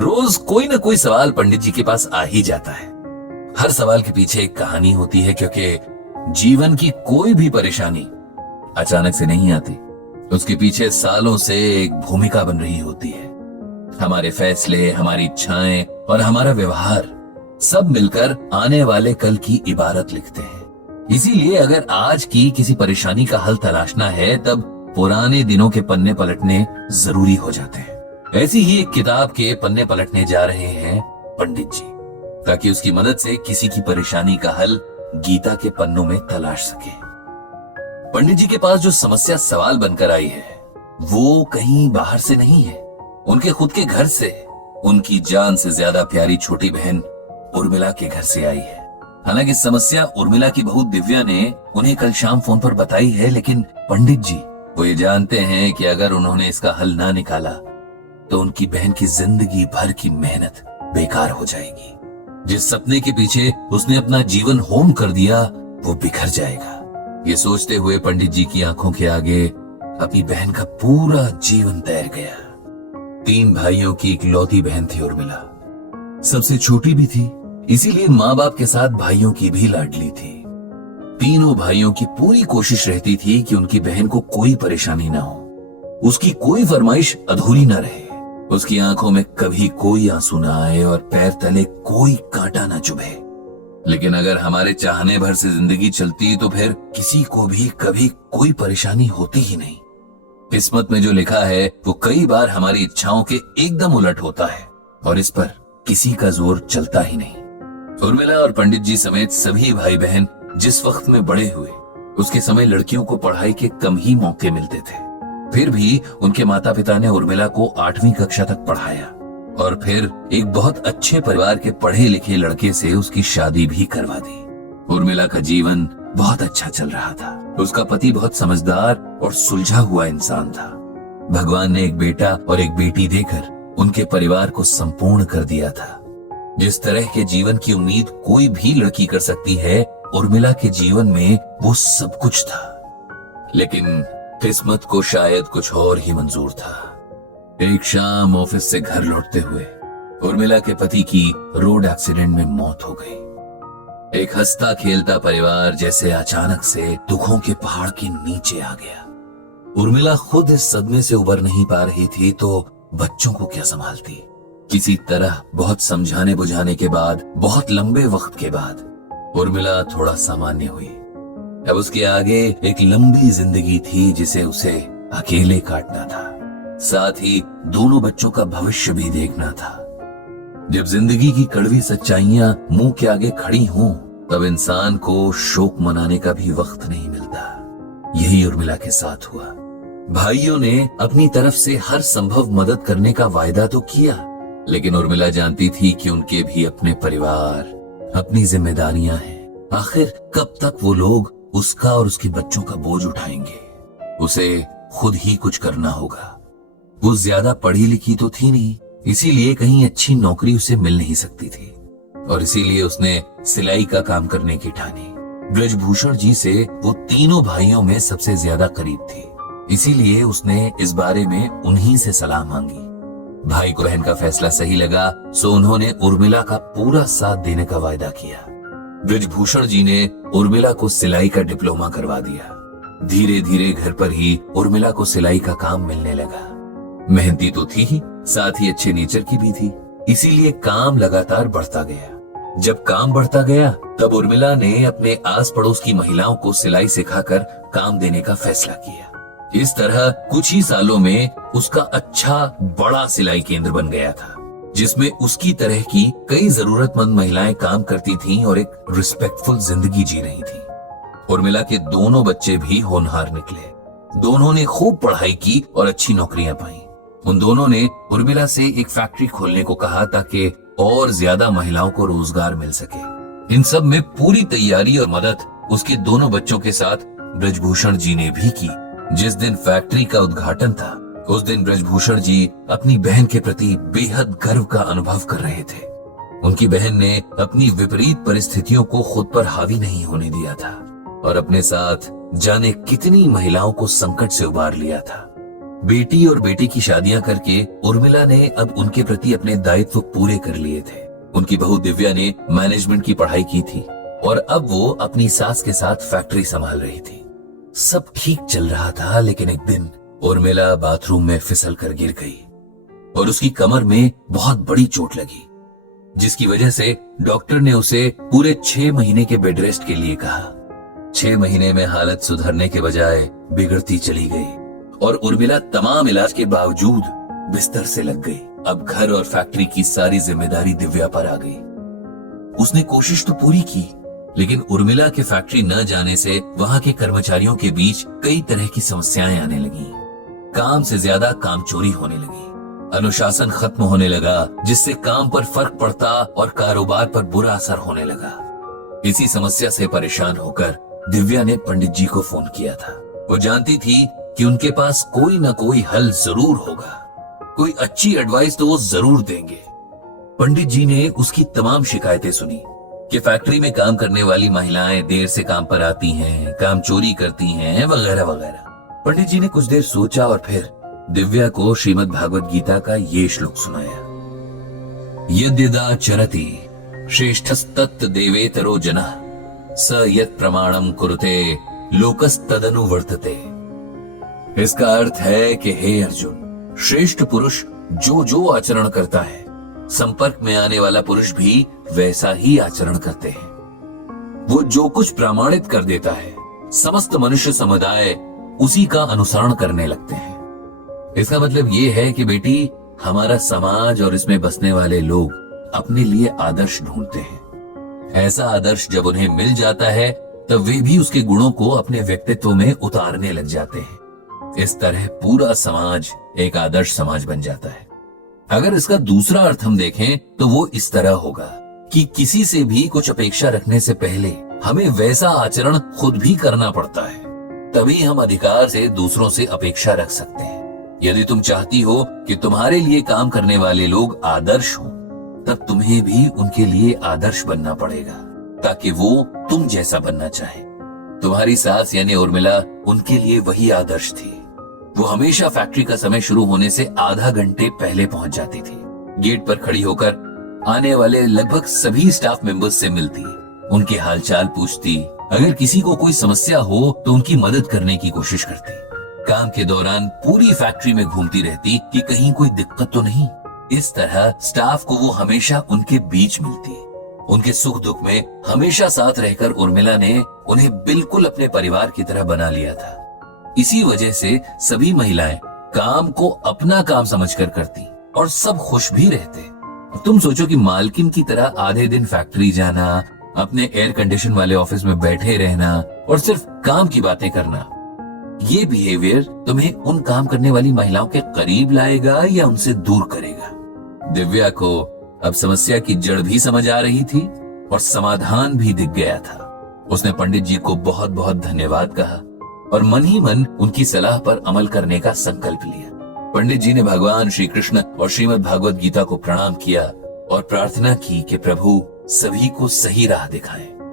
रोज कोई ना कोई सवाल पंडित जी के पास आ ही जाता है। हर सवाल के पीछे एक कहानी होती है, क्योंकि जीवन की कोई भी परेशानी अचानक से नहीं आती। उसके पीछे सालों से एक भूमिका बन रही होती है। हमारे फैसले, हमारी इच्छाएं और हमारा व्यवहार सब मिलकर आने वाले कल की इबारत लिखते हैं। इसीलिए अगर आज की किसी परेशानी का हल तलाशना है, तब पुराने दिनों के पन्ने पलटने जरूरी हो जाते हैं। ऐसी ही एक किताब के पन्ने पलटने जा रहे हैं पंडित जी, ताकि उसकी मदद से किसी की परेशानी का हल गीता के पन्नों में तलाश सके। पंडित जी के पास जो समस्या सवाल बनकर आई है, वो कहीं बाहर से नहीं है, उनके खुद के घर से, उनकी जान से ज्यादा प्यारी छोटी बहन उर्मिला के घर से आई है। हालांकि समस्या उर्मिला की बहू दिव्या ने उन्हें कल शाम फोन पर बताई है, लेकिन पंडित जी वो ये जानते हैं कि अगर उन्होंने इसका हल ना निकाला तो उनकी बहन की जिंदगी भर की मेहनत बेकार हो जाएगी। जिस सपने के पीछे उसने अपना जीवन होम कर दिया, वो बिखर जाएगा। ये सोचते हुए पंडित जी की आंखों के आगे अपनी बहन का पूरा जीवन तैर गया। 3 भाइयों की इकलौती बहन थी उर्मिला, सबसे छोटी भी थी, इसीलिए माँ बाप के साथ भाइयों की भी लाडली थी। तीनों भाइयों की पूरी कोशिश रहती थी कि उनकी बहन को कोई परेशानी ना हो, उसकी कोई फरमाइश अधूरी ना रहे, उसकी आंखों में कभी कोई आंसू ना आए और पैर तले कोई कांटा ना चुभे। लेकिन अगर हमारे चाहने भर से जिंदगी चलती तो फिर किसी को भी कभी कोई परेशानी होती ही नहीं। किस्मत में जो लिखा है वो कई बार हमारी इच्छाओं के एकदम उलट होता है, और इस पर किसी का जोर चलता ही नहीं। उर्मिला और पंडित जी समेत सभी भाई बहन जिस वक्त में बड़े हुए, उसके समय लड़कियों को पढ़ाई के कम ही मौके मिलते थे। फिर भी उनके माता पिता ने उर्मिला को 8वीं कक्षा तक पढ़ाया और फिर एक बहुत अच्छे परिवार के पढ़े लिखे लड़के से उसकी शादी भी करवा दी। उर्मिला का जीवन बहुत अच्छा चल रहा था। उसका पति बहुत समझदार और सुलझा हुआ इंसान था। भगवान ने एक बेटा और एक बेटी देकर उनके परिवार को संपूर्ण कर दिया था। जिस तरह के जीवन की उम्मीद कोई भी लड़की कर सकती है, उर्मिला के जीवन में वो सब कुछ था। लेकिन किस्मत को शायद कुछ और ही मंजूर था। एक शाम ऑफिस से घर लौटते हुए उर्मिला के पति की रोड एक्सीडेंट में मौत हो गई। एक हंसता खेलता परिवार जैसे अचानक से दुखों के पहाड़ के नीचे आ गया। उर्मिला खुद इस सदमे से उबर नहीं पा रही थी, तो बच्चों को क्या संभालती। किसी तरह बहुत समझाने बुझाने के बाद, बहुत लंबे वक्त के बाद उर्मिला थोड़ा सामान्य हुई। अब उसके आगे एक लंबी जिंदगी थी जिसे उसे अकेले काटना था। साथ ही दोनों बच्चों का भविष्य भी देखना था। जब जिंदगी की कड़वी सच्चाइयां मुंह के आगे खड़ी हों, तब इंसान को शोक मनाने का भी वक्त नहीं मिलता। यही उर्मिला के साथ हुआ। भाइयों ने अपनी तरफ से हर संभव मदद करने का वायदा तो किया, लेकिन उर्मिला जानती थी कि उनके भी अपने परिवार, अपनी जिम्मेदारियां हैं। आखिर कब तक वो लोग उसका और उसके बच्चों का बोझ उठाएंगे। उसे खुद ही कुछ करना होगा। वो ज्यादा पढ़ी लिखी तो थी नहीं, इसीलिए कहीं अच्छी नौकरी उसे मिल नहीं सकती थी, और इसीलिए उसने सिलाई का काम करने की ठानी। ब्रजभूषण जी से वो तीनों भाइयों में सबसे ज्यादा करीब थी, इसीलिए उसने इस बारे में उन्हीं से सलाह मांगी। भाई को बहन का फैसला सही लगा, सो उन्होंने उर्मिला का पूरा साथ देने का वायदा किया। ब्रजभूषण जी ने उर्मिला को सिलाई का डिप्लोमा करवा दिया। धीरे धीरे घर पर ही उर्मिला को सिलाई का काम मिलने लगा। मेहनती तो थी ही, साथ ही अच्छे नेचर की भी थी, इसीलिए काम लगातार बढ़ता गया। जब काम बढ़ता गया, तब उर्मिला ने अपने आस पड़ोस की महिलाओं को सिलाई सिखाकर काम देने का फैसला किया। इस तरह कुछ ही सालों में उसका अच्छा बड़ा सिलाई केंद्र बन गया था, जिसमें उसकी तरह की कई जरूरतमंद महिलाएं काम करती थीं और एक रिस्पेक्टफुल जिंदगी जी रही थीं। उर्मिला के दोनों बच्चे भी होनहार निकले। दोनों ने खूब पढ़ाई की और अच्छी नौकरियां पाई। उन दोनों ने उर्मिला से एक फैक्ट्री खोलने को कहा ताकि और ज्यादा महिलाओं को रोजगार मिल सके। इन सब में पूरी तैयारी और मदद उसके दोनों बच्चों के साथ ब्रजभूषण जी ने भी की। जिस दिन फैक्ट्री का उद्घाटन था, उस दिन ब्रजभूषण जी अपनी बहन के प्रति बेहद गर्व का अनुभव कर रहे थे। उनकी बहन ने अपनी विपरीत परिस्थितियों को खुद पर हावी नहीं होने दिया था और अपने साथ जाने कितनी महिलाओं को संकट से उबार लिया था। बेटी और बेटे की शादियां करके उर्मिला ने अब उनके प्रति अपने दायित्व पूरे कर लिए थे। उनकी बहू दिव्या ने मैनेजमेंट की पढ़ाई की थी और अब वो अपनी सास के साथ फैक्ट्री संभाल रही थी। सब ठीक चल रहा था, लेकिन एक दिन उर्मिला बाथरूम में फिसल कर गिर गई और उसकी कमर में बहुत बड़ी चोट लगी, जिसकी वजह से डॉक्टर ने उसे पूरे 6 महीने के बेड रेस्ट के लिए कहा। 6 महीने में हालत सुधरने के बजाय बिगड़ती चली गई और उर्मिला तमाम इलाज के बावजूद बिस्तर से लग गई। अब घर और फैक्ट्री की सारी जिम्मेदारी दिव्या पर आ गई। उसने कोशिश तो पूरी की, लेकिन उर्मिला के फैक्ट्री न जाने से वहां के कर्मचारियों के बीच कई तरह की समस्याएं आने लगी। काम से ज्यादा काम चोरी होने लगी, अनुशासन खत्म होने लगा, जिससे काम पर फर्क पड़ता और कारोबार पर बुरा असर होने लगा। इसी समस्या से परेशान होकर दिव्या ने पंडित जी को फोन किया था। वो जानती थी कि उनके पास कोई ना कोई हल जरूर होगा, कोई अच्छी एडवाइस तो वो जरूर देंगे। पंडित जी ने उसकी तमाम शिकायतें सुनी कि फैक्ट्री में काम करने वाली महिलाएं देर से काम पर आती हैं, काम चोरी करती हैं, वगैरह वगैरह। पंडित जी ने कुछ देर सोचा और फिर दिव्या को श्रीमद् भागवत गीता का ये श्लोक सुनाया। यद्यदा चरति श्रेष्ठस्तत् देवेतरो जनः स यत् प्रमाणम कुरुते लोकस्तदनु वर्तते। इसका अर्थ है कि हे अर्जुन, श्रेष्ठ पुरुष जो जो आचरण करता है, संपर्क में आने वाला पुरुष भी वैसा ही आचरण करते हैं। वो जो कुछ प्रमाणित कर देता है, समस्त मनुष्य समुदाय उसी का अनुसरण करने लगते हैं। इसका मतलब ये है कि बेटी, हमारा समाज और इसमें बसने वाले लोग अपने लिए आदर्श ढूंढते हैं। ऐसा आदर्श जब उन्हें मिल जाता है, तब वे भी उसके गुणों को अपने व्यक्तित्व में उतारने लग जाते हैं। इस तरह पूरा समाज एक आदर्श समाज बन जाता है। अगर इसका दूसरा अर्थ हम देखें तो वो इस तरह होगा कि किसी से भी कुछ अपेक्षा रखने से पहले हमें वैसा आचरण खुद भी करना पड़ता है, तभी हम अधिकार से दूसरों से अपेक्षा रख सकते हैं। यदि तुम चाहती हो कि तुम्हारे लिए काम करने वाले लोग आदर्श हों, तब तुम्हें भी उनके लिए आदर्श बनना पड़ेगा, ताकि वो तुम जैसा बनना चाहे। तुम्हारी सास यानी उर्मिला उनके लिए वही आदर्श थी। वो हमेशा फैक्ट्री का समय शुरू होने से आधा घंटे पहले पहुंच जाती थी। गेट पर खड़ी होकर आने वाले लगभग सभी स्टाफ मेंबर्स से मिलती, उनके हालचाल पूछती, अगर किसी को कोई समस्या हो तो उनकी मदद करने की कोशिश करती। काम के दौरान पूरी फैक्ट्री में घूमती रहती कि कहीं कोई दिक्कत तो नहीं। इस तरह स्टाफ को वो हमेशा उनके बीच मिलती। उनके सुख दुख में हमेशा साथ रहकर उर्मिला ने उन्हें बिल्कुल अपने परिवार की तरह बना लिया था। इसी वजह से सभी महिलाएं काम को अपना काम समझकर करती और सब खुश भी रहते। तुम सोचो कि मालकिन की तरह आधे दिन फैक्ट्री जाना, अपने एयर कंडीशन वाले ऑफिस में बैठे रहना और सिर्फ काम की बातें करना, ये बिहेवियर तुम्हें उन काम करने वाली महिलाओं के करीब लाएगा या उनसे दूर करेगा? दिव्या को अब समस्या की जड़ भी समझ आ रही थी और समाधान भी दिख गया था। उसने पंडित जी को बहुत बहुत धन्यवाद कहा और मन ही मन उनकी सलाह पर अमल करने का संकल्प लिया। पंडित जी ने भगवान श्री कृष्ण और श्रीमद् भागवत गीता को प्रणाम किया और प्रार्थना की कि प्रभु सभी को सही राह दिखाएं।